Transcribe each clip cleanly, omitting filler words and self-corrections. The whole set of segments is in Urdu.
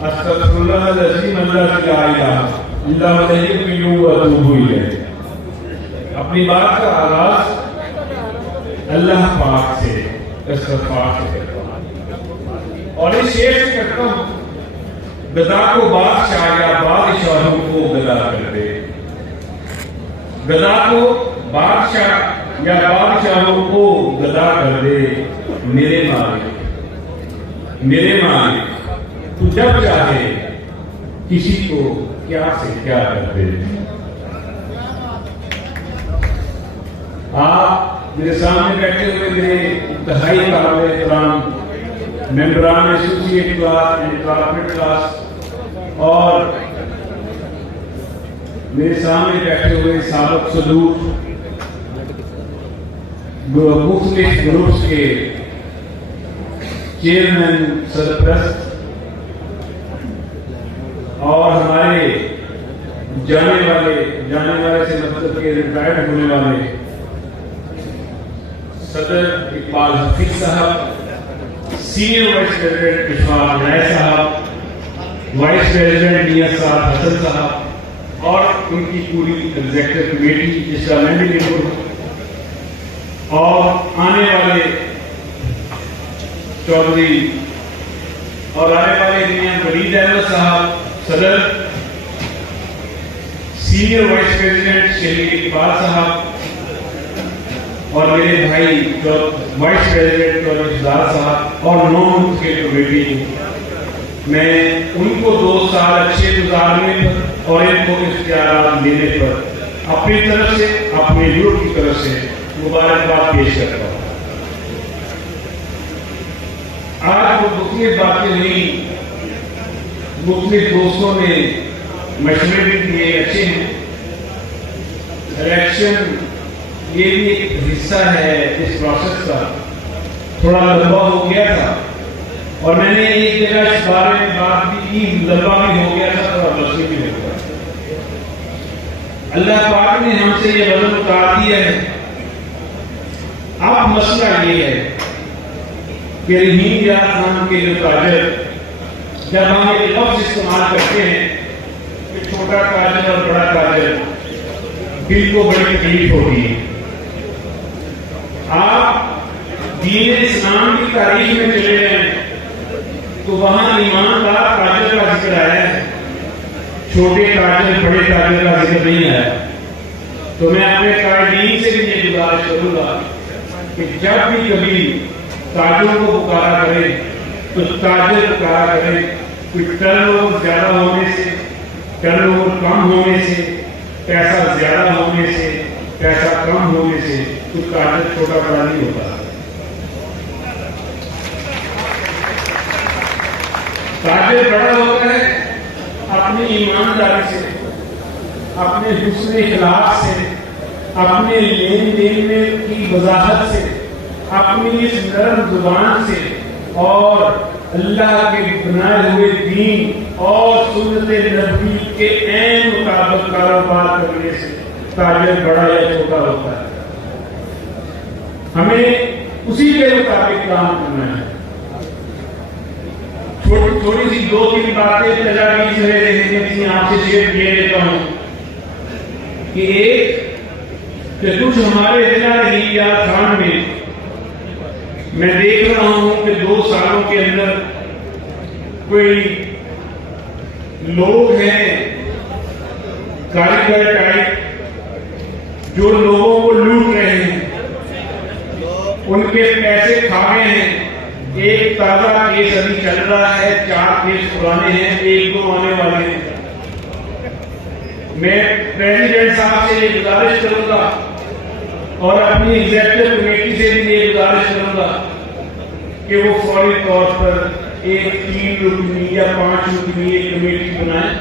استغفراللہ العظیم اللہ کی لا الہ الا هو الحی القیوم واتوب الیہ۔ اپنی بات کا آغاز اللہ پاک سے استغفار سے کرتا ہوں اور اس شعر سے کرتا ہوں، گدا کو بادشاہ یا بادشاہوں کو گدا کر دے، گدا کو بادشاہ یا بادشاہوں کو گدا کر دے، میرے مالک میرے مالک تو جب چاہے کسی کو کیا سے کیا کر دے۔ آپ میرے سامنے بیٹھے ہوئے میرے انتہائی قابل احترام ممبران associate class and department class اور میرے سامنے بیٹھے ہوئے سابق صدور مختلف گروپس کے چیئرمین سرپرست اور ہمارے جانے والے سے مطلب کہ ریٹائرڈ ہونے والے صدر اقبال حفیظ صاحب، senior vice president Ashfaq Nair صاحب، وائس پریزیڈنٹ میاں صاحب حسن صاحب اور ان کی پوری ایگزیکٹو کمیٹی جس کا میں بھی ممبر ہوں، اور آنے والے چودھری اور آنے والے میاں ولید احمد صاحب صدر، سینئر وائس پریزیڈنٹ شہید اقبال صاحب اور میرے بھائی جو وائس پریزیڈنٹ افضال صاحب اور نون کے کمیٹی، میں ان کو 2 سال اچھے گزارنے پر اور ان کو اختیارات دینے پر اپنی طرف سے اپنے گروپ کی طرف سے مبارکباد پیش کرتا ہوں۔ آج وہ مختلف باتیں ہوئی، مختلف دوستوں نے مشورے بھی دیے، اچھے ہیں۔ الیکشن یہ بھی ایک حصہ ہے اس پروسیس کا، تھوڑا لمبا ہو گیا تھا اور میں نے ایک جگہ اس بارے میں بات بھی کی، لمبا بھی ہو گیا تھا، تھوڑا مسئلہ بھی ہو گیا۔ اللہ پاک نے ہم سے یہ وزن اتار دیا ہے۔ اب مسئلہ یہ ہے کہ رحیم یار خان کے جو تاجر، جب ہم ایک لفظ استعمال کرتے ہیں کہ چھوٹا تاجر اور بڑا تاجر، دل کو بڑی تکلیف ہوتی ہے۔ آپ دین اسلام کی تاریخ میں چلے جائیں تو وہاں ایماندار تاجر کا ذکر آیا ہے، چھوٹے تاجر بڑے تاجر کا ذکر نہیں آیا۔ تو میں اپنے قائدین سے بھی یہ گزارش کروں گا کہ جب بھی کبھی تاجروں کو پکارا کرے تو تاجر پکارا کرے، کوئی ٹرن اوور زیادہ ہونے سے، ٹرن اوور کم ہونے سے، پیسہ زیادہ ہونے سے، پیسہ کم ہونے سے کوئی تاجر چھوٹا بڑا نہیں ہوتا۔ تاجر بڑا ہوتا ہے اپنی ایمانداری سے، اپنے حسن اخلاق سے، اپنے لین دین میں کی وضاحت سے، اپنی اس نرم زبان سے اور اللہ کے بنائے ہوئے دین اور سنت نبی کے عین مطابق کاروبار کرنے سے تاجر بڑا یا چھوٹا ہوتا ہے۔ ہمیں اسی کے مطابق کام کرنا ہے۔ تھوڑی سی 2-3 باتیں تجاویز میں آپ سے شیئر کیے دیتا ہوں کہ ایک کہ کچھ ہمارے ضلع رحیم یار خان میں دیکھ رہا ہوں کہ 2 سالوں کے اندر کوئی لوگ ہیں کاریگر ٹائپ جو لوگوں کو لوٹ رہے ہیں، ان کے پیسے کھا گئے ہیں۔ ایک تازہ کیس ابھی چل رہا ہے، 4 کیس پرانے ہیں، 1-2 آنے والے ہیں۔ میں پریزیڈنٹ صاحب سے یہ گزارش کروں گا اور اپنی ایگزیکٹو کمیٹی سے بھی یہ گزارش کروں گا کہ وہ فوری طور پر ایک 3 رکنی یا 5 رکنی ایک کمیٹی بنائیں،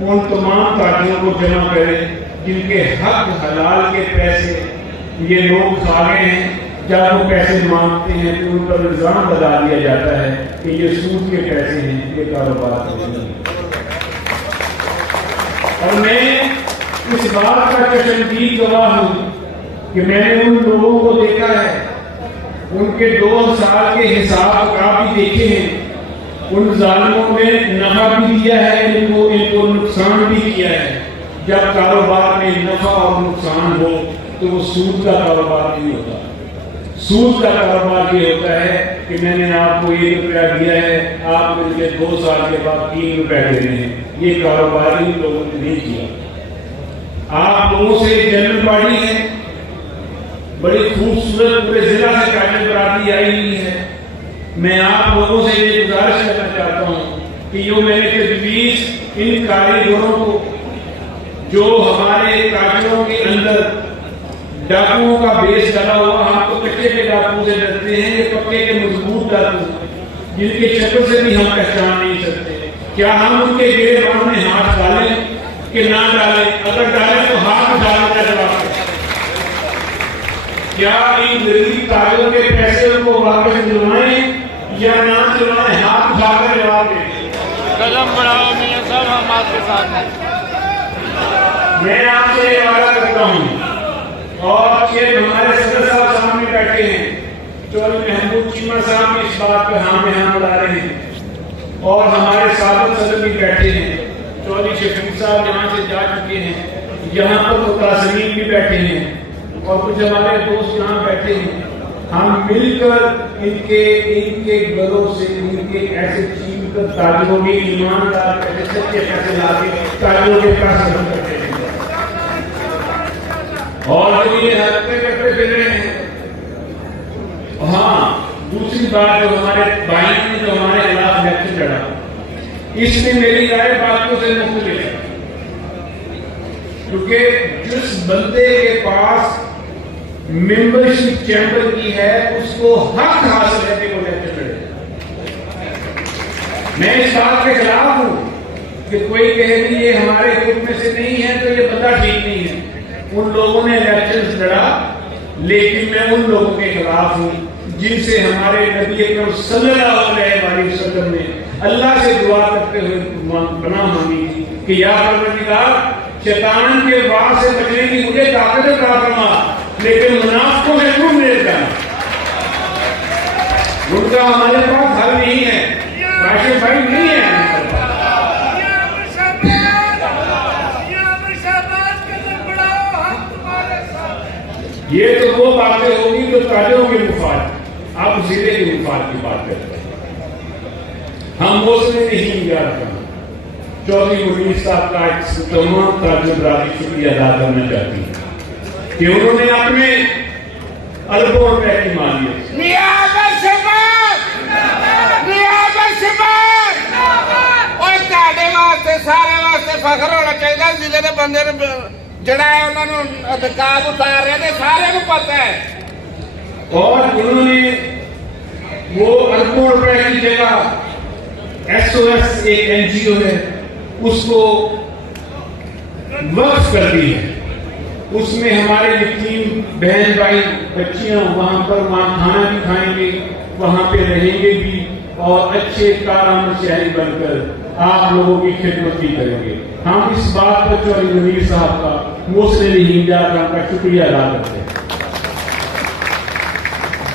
ان تمام تاجروں کو جمع کریں جن کے حق حلال کے پیسے یہ لوگ کھا گئے ہیں۔ جب وہ پیسے مانگتے ہیں تو ان پر الزام لگا دیا جاتا ہے کہ یہ سود کے پیسے ہیں، یہ کاروبار نہیں۔ اور میں اس بات کا چشمدید گواہ ہوں کہ میں نے ان لوگوں کو دیکھا ہے، ان کے 2 سال کے حساب کاپی دیکھے ہیں ان ظالموں نے نفع بھی دیا ہے ان کو نقصان بھی کیا ہے. جب کاروبار میں نفع اور نقصان ہو تو وہ سود کا کاروبار نہیں ہوتا. سود کا کاروبار یہ ہوتا ہے کہ میں نے آپ کو 1 روپیہ دیا ہے, آپ مجھے 2 سال کے بعد 3 روپے دے رہے ہیں. یہ کاروبار ان لوگوں نے نہیں کیا. آپ لوگوں سے جنرل باڈی ہے, بڑی خوبصورت پورے ضلع سے کاٹے برادری آئی ہوئی ہے. میں آپ لوگوں سے یہ گزارش کرنا چاہتا ہوں کہ جو میں نے تجویز ان کاریگروں کو جو ہمارے کاٹوں کے اندر ڈاکوؤں کا بیس ڈالا ہوا, ہم تو کچے کے ڈاکو سے ڈرتے ہیں, یہ پکے کے مضبوط ڈاکو جن کے شکل سے بھی ہم پہچان نہیں سکتے. کیا ہم ان کے گرفت میں ہاتھ ڈالیں کہ نہ ڈالیں؟ اگر ڈالیں تو ہاتھ ڈالنے کا جواب ہے. کیا ان غریب تاجروں کے پیسے کو واپس دلوائیں یا نہ دلوائیں؟ ہاتھ اٹھا کر جواب دیں. قدم بڑھاؤ میاں صاحب, ہم آپ کے ساتھ ہیں. میں آپ سے یہ وعدہ کرتا ہوں اور یہ ہمارے صدر صاحب سامنے بیٹھے ہیں, چودھری محمود چیمہ صاحب بھی اس بات پہ ہاں میں ہاں بتا رہے ہیں, اور ہمارے سابق صدر بھی بیٹھے ہیں, چودھری شفیق صاحب یہاں سے جا چکے ہیں, یہاں پر متاثرین بھی بیٹھے ہیں, اور کچھ ہمارے دوست یہاں بیٹھے ہیں. ہم مل کر ان کے گھروں سے ان کے ایسے چین کر تاجروں کے ایماندار پیسے سچے پیسے لا کے تاجروں کے پاس ختم کرتے ہیں. اور جو یہ حرکتیں کرتے پھر رہے ہیں. ہاں, دوسری بات جو ہمارے بھائی نے جو ہمارے خلاف لیکچر چڑھا, اس میں میری رائے باتوں سے مختلف ہے, کیونکہ جس بندے کے پاس ممبرشپ چیمبر کی ہے اس کو حق حاصل ہے کہ وہ لیکچر چڑھے. میں اس بات کے خلاف ہوں کہ کوئی کہے کہ یہ ہمارے گروپ میں سے نہیں ہے تو یہ بندہ ٹھیک نہیں ہے. ان لوگوں نے الیکشن لڑا, لیکن میں ان لوگوں کے خلاف ہوں جن سے ہمارے نبی اکرم صلی اللہ علیہ وسلم نے اللہ سے دعا کرتے ہوئے بنا مانگی تھی کہ یا پروردگار, شیطان کے وار سے بچنے کی مجھے طاقت عطا فرما, لیکن منافقوں سے دور نہیں رکھنا. ان کا ہمارے پاس حل نہیں ہے, راشد بھائی نہیں ہے. یہ تو وہ باتیں ہوگی جو تاجروں کے مفاد, آپ ضلع کے مفاد کی بات کرتے ہیں. ہم اس میں نہیں یاد کرنا. چودھری منیر صاحب کا تمام تاجر برادری شکریہ ادا کرنا چاہتی ہوں کہ انہوں نے اپنے اربوں روپے کی مالیت سارے واسطے فخر ہونا چاہیے. ضلع کے بندے جڑا ہے انہوں نے ادھکار اتار رہے تھے, سارے کو پتہ ہے. اور انہوں نے وہ اربوں روپے کی جگہ SOS ایک NGO ہے اس کو وقف کر دی ہے. اس میں ہمارے یتیم بہن بھائی بچیاں وہاں پر کھانا بھی کھائیں گے, وہاں پہ رہیں گے بھی, اور اچھے کارآمد شہری بن کر آپ لوگوں کی خدمت بھی کریں گے. ہم اس بات پر چودھری منیر صاحب کا موصل ہنجا کا شکریہ ادا کرتے ہیں.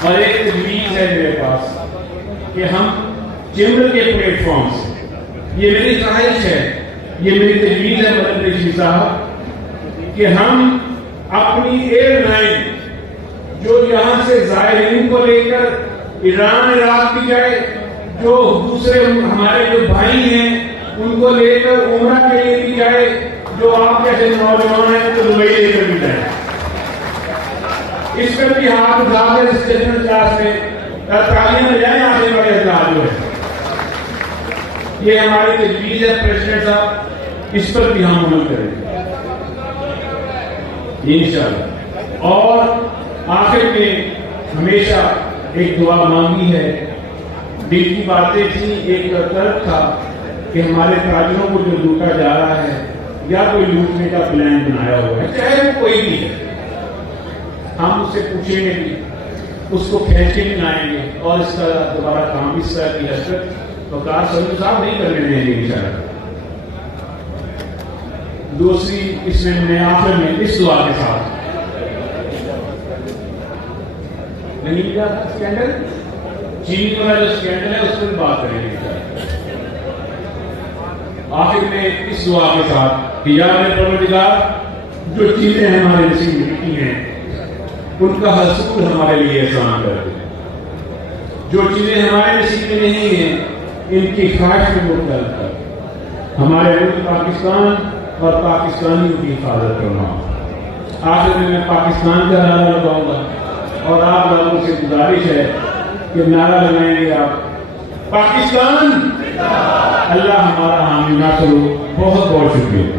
اور ایک تجویز ہے میرے پاس کہ ہم چیمبر کے پلیٹ فارم سے, یہ میری خواہش ہے, یہ میری تجویز ہے مدد ریشی صاحب, کہ ہم اپنی ایئر لائن جو یہاں سے زائرین کو لے کر ایران عراق کی جائے, جو دوسرے ہمارے جو بھائی ہیں ان کو لے کر عمرہ کے لیے بھی جائے, جو آپ جیسے نوجوان ہیں تو دبئی لے کر بھی جائے. اس پر بھی ہاتھ اٹھا کر اسٹیشن کلاس میں تعلیم میں جائیں آنے والے اضلاع جو ہے. یہ ہماری تجویز ہے پریزیڈنٹ صاحب, اس پر بھی ہم عمل کریں گے انشاءاللہ. اور آخر میں ہمیشہ ایک دعا مانگی ہے, دل کی باتیں تھی, ایک درد تھا کہ ہمارے تاجروں کو جو لوٹا جا رہا ہے یا کوئی لوٹنے کا پلان بنایا ہوا ہے, چاہے وہ کوئی بھی ہے, ہم اس سے پوچھیں گے بھی, اس کو کھینچ کے بھی لائیں گے, اور اس کا دوبارہ کام اس طرح کی حسرت وقار سلیم صاحب نہیں کرنے دیں گے انشاءاللہ. دوسری اس میں آخر میں اس دعا کے ساتھ نہیں اسکینڈل, چینی والا جو اسکینڈل ہے اس پر بات کریں گے. آخر میں اس دعا کے ساتھ کہ یا میرے پروردگار جو چیزیں ہمارے نصیب میں کی ہیں ان کا حصول ہمارے لیے آسان کر دے، جو چیزیں ہمارے نصیب میں نہیں ہیں ان کی خواہش میں مبتلا کر ہمارے ملک پاکستان اور پاکستانیوں کی حفاظت کرنا۔ آخر میں پاکستان کا نعرہ لگاؤں گا اور آپ لوگوں سے گزارش ہے کہ نعرہ لگائیں گے آپ پاکستان، اللہ ہمارا حامی ناصر ہو۔ بہت بہت شکریہ۔